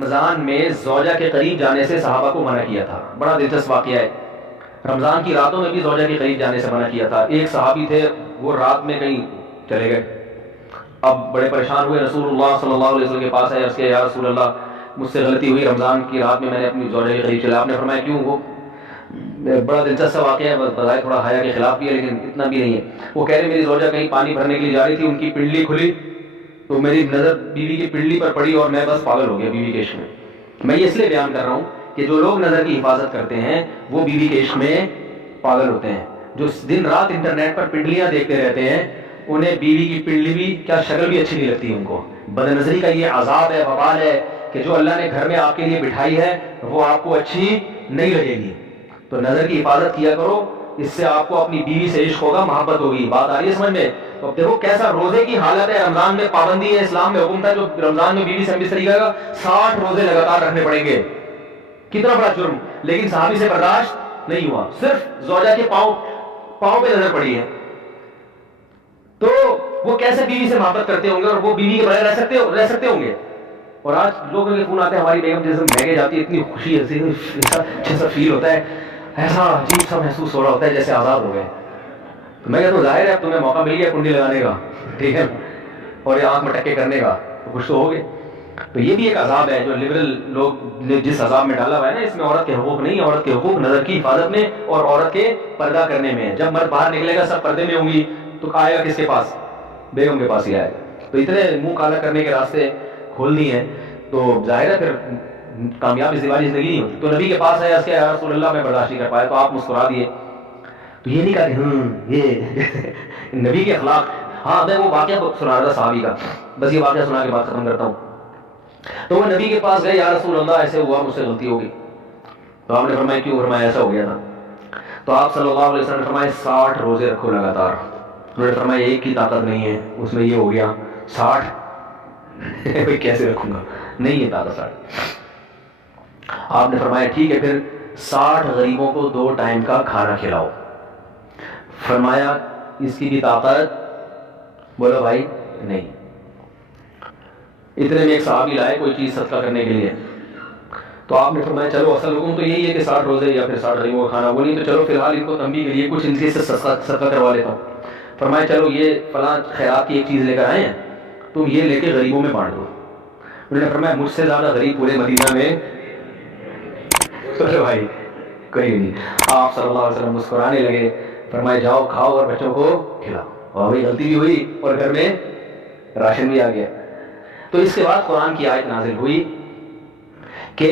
رمضان میں زوجہ کے قریب جانے سے صحابہ کو منع کیا تھا. بڑا دلچسپ واقعہ ہے. رمضان کی راتوں میں بھی زوجہ کے قریب جانے سے منع کیا تھا. ایک صحابی تھے وہ رات میں کہیں چلے گئے. اب بڑے پریشان ہوئے, رسول اللہ صلی اللہ علیہ وسلم کے پاس آئے, اس کے یا رسول اللہ مجھ سے غلطی ہوئی, رمضان کی رات میں نے اپنی زوجہ کے قریب چلا. آپ نے فرمایا کیوں؟ وہ بڑا دلچسپ واقعہ ہے, بظاہر تھوڑا حیا کے خلاف بھی ہے لیکن اتنا بھی نہیں ہے. وہ کہہ رہے میری زوجہ کہیں پانی بھرنے کے لیے جا رہی تھی, ان کی پنڈلی کھلی تو میری نظر بیوی کی پنڈلی پر پڑی اور میں بس پاگل ہو گیا بیوی کے عشق میں. میں یہ اس لیے بیان کر رہا ہوں کہ جو لوگ نظر کی حفاظت کرتے ہیں وہ بیوی کے عشق میں پاگل ہوتے ہیں. جو دن رات انٹرنیٹ پر پنڈلیاں دیکھتے رہتے ہیں انہیں بیوی کی پنڈلی بھی کیا شکل بھی اچھی نہیں لگتی ان کو. بد نظری کا یہ عذاب ہے, وبال ہے کہ جو اللہ نے گھر میں آپ کے لیے بٹھائی ہے وہ آپ کو اچھی نہیں لگے گی. تو نظر کی حفاظت کیا کرو, اس سے آپ کو اپنی بیوی سے عشق ہوگا, محبت ہوگی. بات آ رہی ہے سمجھ میں؟ تو اب دیکھو کیسا روزے کی حالت ہے. رمضان میں پابندی ہے, اسلام میں حکم تھا جو رمضان میں بیوی سے ہم بستری کرے گا 60 روزے لگاتار رکھنے پڑیں گے. کتنا بڑا جرم, لیکن صحابی سے برداشت نہیں ہوا. صرف زوجہ کے پاؤں پہ نظر پڑی ہے تو وہ کیسے بیوی سے محبت کرتے ہوں گے, اور وہ بیوی کے بغیر رہ سکتے ہوں گے. اور آج لوگوں کے فون آتے ہیں ہماری بیگم جیسے میگے جاتی ہے, اتنی خوشی اچھا سا فیل ہوتا ہے, ایسا عجیب سا محسوس ہو رہا ہوتا ہے جیسے آزاد ہو گئے. تو میں کہتا ہوں ظاہر ہے اب تمہیں موقع مل گیا کنڈی لگانے کا, ٹھیک ہے, اور یہ آنکھ میں ٹکے کرنے کا, تو خوش تو ہوگے. تو یہ بھی ایک عذاب ہے جو لبرل لوگ نے جس عذاب میں ڈالا ہوا ہے نا, اس میں عورت کے حقوق نہیں, عورت کے حقوق نظر کی حفاظت میں اور عورت کے پردہ کرنے میں. جب مرد باہر نکلے گا سب پردے میں ہوں گی تو آئے گا کس کے پاس؟ بیگم کے پاس ہی آئے گا. تو اتنے منہ کالا کرنے کے راستے کھول دیے ہیں تو ظاہر ہے پھر کامیاب ازدواجی زندگی نہیں ہوتی. تو نبی کے پاس آیا, اس کے یا رسول اللہ میں برداشت نہیں کر پایا, تو آپ مسکرا دیے. تو یہ نہیں کہا کہ یہ نبی کے اخلاق. ہاں میں وہ واقعہ سنا رہا تھا صحابی کا, بس یہ واقعہ سنا کے بات ختم کرتا ہوں. تو وہ نبی کے پاس گئے, یا رسول اللہ ایسے ہوا, مجھ سے غلطی ہو گئی. تو آپ نے فرمایا کیوں؟ فرمایا ایسا ہو گیا تھا. تو آپ صلی اللہ علیہ وسلم نے فرمایا 60 روزے رکھو لگاتار. انہوں نے فرمایا ایک کی طاقت نہیں ہے, اس میں یہ ہو گیا 60 کیسے رکھوں گا, نہیں ہے طاقت 60. آپ نے فرمایا ٹھیک ہے پھر 60 غریبوں کو 2 ٹائم کا کھانا کھلاؤ. فرمایا اس کی بھی طاقت؟ بولو بھائی نہیں. اتنے میں ایک صحابی لائے کوئی چیز صدقہ کرنے کے لیے. تو آپ نے فرمایا چلو اصل حکم تو یہی ہے کہ 60 روزے یا پھر 60 غریبوں کا کھانا, وہ نہیں تو چلو فی الحال ان کو تنبیہ کے لیے کچھ ان سے صدقہ کروا لیتا ہوں. فرمایا چلو یہ فلاں خیرات کی ایک چیز لے کر آئے ہیں, تم یہ لے کے غریبوں میں بانٹ دو. انہوں نے فرمایا مجھ سے زیادہ غریب پورے مدینہ میں چلو بھائی کوئی نہیں. آپ صلی اللہ علیہ وسلم مسکرانے لگے, فرمایا جاؤ کھاؤ اور بچوں کو کھلاؤ. اور بھائی غلطی بھی ہوئی اور گھر میں راشن بھی آ گیا. تو اس کے بعد قرآن کی آیت نازل ہوئی کہ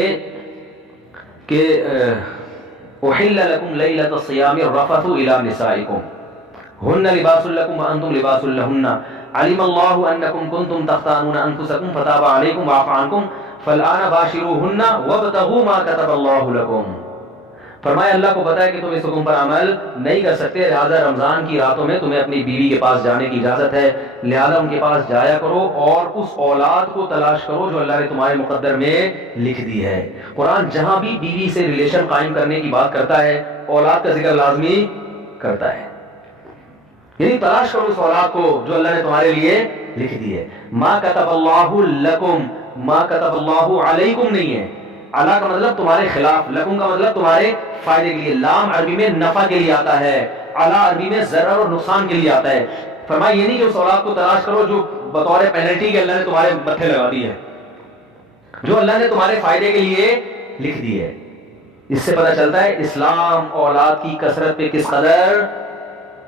احل لکم لیلۃ الصیام الرفث الی نسائکم ہن لباس لکم وانتم لباس لہن علم اللہ انکم کنتم تختانون انفسکم فتاب علیکم وعفى عنکم فالآن باشروہن وابتغوا ما کتب اللہ لکم. فرمایا اللہ کو پتا ہے کہ تم اس حکم پر عمل نہیں کر سکتے, لہذا رمضان کی راتوں میں تمہیں اپنی بیوی کے پاس جانے کی اجازت ہے, لہذا ان کے پاس جایا کرو اور اس اولاد کو تلاش کرو جو اللہ نے تمہارے مقدر میں لکھ دی ہے. قرآن جہاں بھی بیوی سے ریلیشن قائم کرنے کی بات کرتا ہے اولاد کا ذکر لازمی کرتا ہے, یعنی تلاش کرو اس اولاد کو جو اللہ نے تمہارے لیے لکھ دی ہے. ما کتب اللہ لکم, ما کتب اللہ علیکم نہیں ہے. علا کا مطلب تمہارے خلاف, لکم کا مطلب تمہارے فائدے کے لیے. لام عربی میں نفع کے لیے آتا ہے, علا عربی میں ضرر اور نقصان کے لیے آتا ہے. فرمایا یہ نہیں کہ اس اولاد کو تلاش کرو جو بطور پینلٹی کے اللہ نے تمہارے متھے لگا دی ہے, جو اللہ نے تمہارے فائدے کے لیے لکھ دی ہے. اس سے پتہ چلتا ہے اسلام اولاد کی کثرت پہ کس قدر